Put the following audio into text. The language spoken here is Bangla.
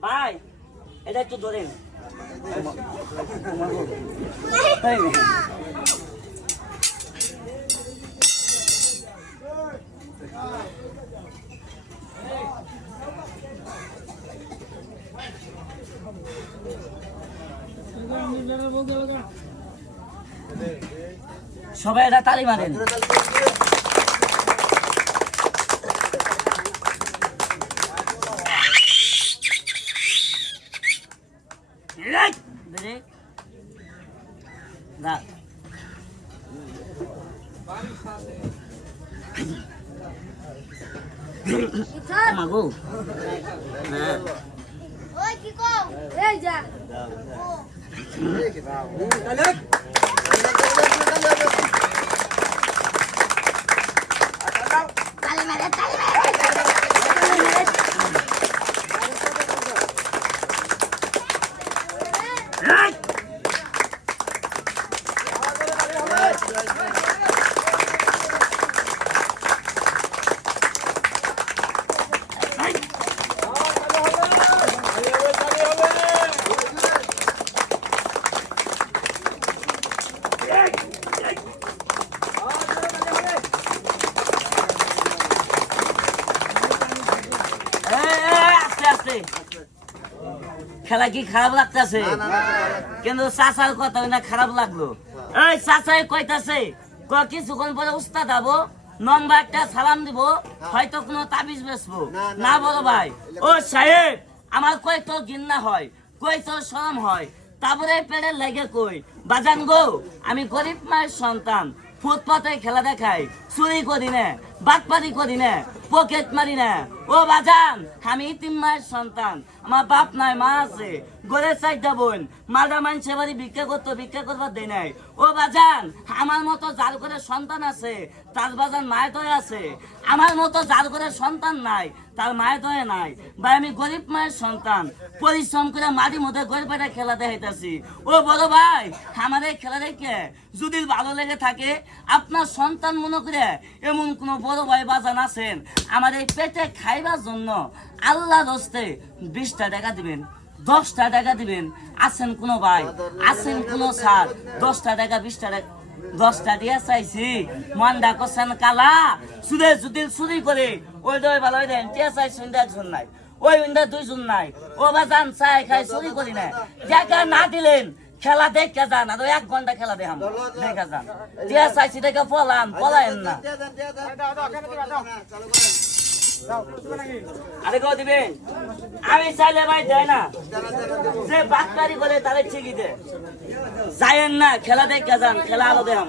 ভাই এটা একটু ধরেন সবাই এটা তালি মারেন এই, ধরে। রাখ। মাগো হ্যাঁ ওই কি কও এই যা তালি মারে তালি মারে তালি মারে এই! এই, এই, আস্তে আস্তে খেলা কি খারাপ লাগতেছে? কিন্তু চাচার কথা না খারাপ লাগল। এই চাচাই কইতাছে ক কিছুক্ষণ পরে উস্তাদ আবো নম্বর একটা সালাম দিব হয়তো কোনো তাবিজ বেচবো। না বলো ভাই। ও সাহেব আমার কই তো ঘিন্না হয়? কই তো শরম হয়? তারপরে পেড়ে লেগে কই? বাজান গো আমি গরিব মায়ের সন্তান। ফুটপাতে খেলা দেখাই চুরি করি না। বাটপারি করি না পকেট মারি না ও বাজান, আমি ইতিম মায়ের সন্তান। আমার বাপ নাই, মা আছে। গড়ে চাইটা বোন। মাদা মানুষে বাড়ি ভিক্ষা করতো, ভিক্ষা করবার দেয় নাই। ও বাজান, আমার মতো জাল করে সন্তান আছে। তার বাজান মায়ের দয়ে আছে। আমার মতো যার করে সন্তান নাই তার মায়ের দয়ে নাই। ভাই, আমি গরিব মায়ের সন্তান। পরিশ্রম করে মাটির মধ্যে গরিব একটা খেলা দেখাইতেছি। ও বড় ভাই, আমার এই খেলা দেখে যদি ভালো লেগে থাকে, আপনার সন্তান মনে করে এমন কোন বড় ভাই বাজান আছেন এই পেটে খাইবার জন্য আল্লাহ দোস্তে বিশটা টাকা দিবেন, দশটা টাকা দিবেন। আছেন কোন ভাই? আছেন কোন স্যার? দশটা টাকা, বিশটা টাকা, দশটা দিয়ে চাইছি। মন্দা করছেন কালা, সুদে যদি চুরি করে, ওই দই ভালো দেন টিয়া নাই। ওই উইন্দা দুইজন নাই। ও বাজান চাই খাই চুরি করি না দেখা না দিলেন খেলা দেখে যান আর এক ঘণ্টা খেলা দেখাম। দেখে যান। টিয়া চাইছি দেখে পলান পলায়েন না। আরে কেউ দিবেন আমি চাইলে ভাই দেয় না। যে বাক্তারি করে তাহলে ঠিকই দে। যায়েন না খেলা দেখে যান খেলা আলো দেখাম।